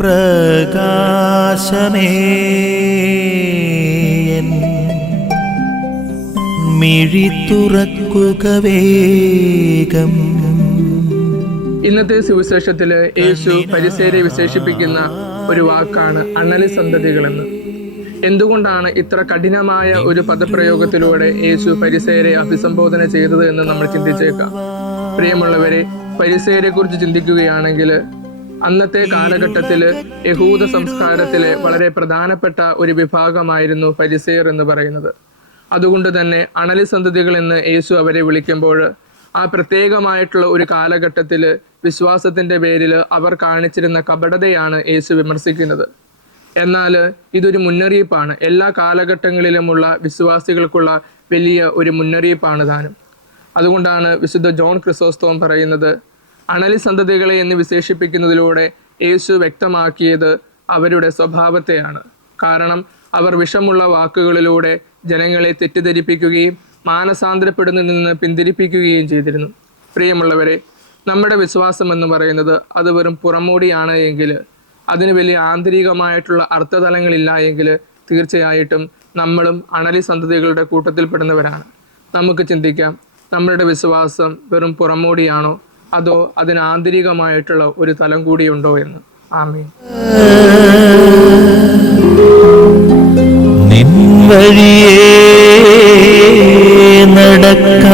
പ്രകാശമേ മിഴി തുറക്കുക വേഗം. ഇന്നത്തെ സുവിശേഷത്തില് യേശു ഫരിസേയരെ വിശേഷിപ്പിക്കുന്ന ഒരു വാക്കാണ് അണലി സന്തതികളെന്ന്. എന്തുകൊണ്ടാണ് ഇത്ര കഠിനമായ ഒരു പദപ്രയോഗത്തിലൂടെ യേശു ഫരിസേയരെ അഭിസംബോധന ചെയ്തത് എന്ന് നമ്മൾ ചിന്തിച്ചേക്കാം. പ്രിയമുള്ളവരെ, ഫരിസേയരെ കുറിച്ച് ചിന്തിക്കുകയാണെങ്കിൽ അന്നത്തെ കാലഘട്ടത്തില് യഹൂദ സംസ്കാരത്തിലെ വളരെ പ്രധാനപ്പെട്ട ഒരു വിഭാഗമായിരുന്നു ഫരിസേയർ എന്ന് പറയുന്നത്. അതുകൊണ്ട് തന്നെ അണലി സന്തതികൾ എന്ന് യേശു അവരെ വിളിക്കുമ്പോൾ ആ പ്രത്യേകമായിട്ടുള്ള ഒരു കാലഘട്ടത്തിൽ വിശ്വാസത്തിൻ്റെ പേരിൽ അവർ കാണിച്ചിരുന്ന കപടതയാണ് യേശു വിമർശിക്കുന്നത്. എന്നാൽ ഇതൊരു മുന്നറിയിപ്പാണ്, എല്ലാ കാലഘട്ടങ്ങളിലുമുള്ള വിശ്വാസികൾക്കുള്ള വലിയ ഒരു മുന്നറിയിപ്പാണ് താനും. അതുകൊണ്ടാണ് വിശുദ്ധ ജോൺ ക്രിസോസ്തോം പറയുന്നത്, അണലി സന്തതികളെ എന്ന് വിശേഷിപ്പിക്കുന്നതിലൂടെ യേശു വ്യക്തമാക്കിയത് അവരുടെ സ്വഭാവത്തെയാണ്. കാരണം അവർ വിഷമുള്ള വാക്കുകളിലൂടെ ജനങ്ങളെ തെറ്റിദ്ധരിപ്പിക്കുകയും മാനസാന്തരപ്പെടുന്നതിൽ നിന്ന് പിന്തിരിപ്പിക്കുകയും ചെയ്തിരുന്നു. പ്രിയമുള്ളവരെ, നമ്മുടെ വിശ്വാസം എന്ന് പറയുന്നത് അത് വെറും പുറമോടിയാണ് എങ്കിൽ, അതിന് വലിയ ആന്തരികമായിട്ടുള്ള അർത്ഥതലങ്ങളില്ല എങ്കിൽ തീർച്ചയായിട്ടും നമ്മളും അണലി സന്തതികളുടെ കൂട്ടത്തിൽപ്പെടുന്നവരാണ്. നമുക്ക് ചിന്തിക്കാം, നമ്മളുടെ വിശ്വാസം വെറും പുറമോടിയാണോ അതോ അതിന് ആന്തരികമായിട്ടുള്ള ഒരു തലം കൂടിയുണ്ടോ എന്ന്. ആമേൻ. നിൻ വഴിയേ നടക്ക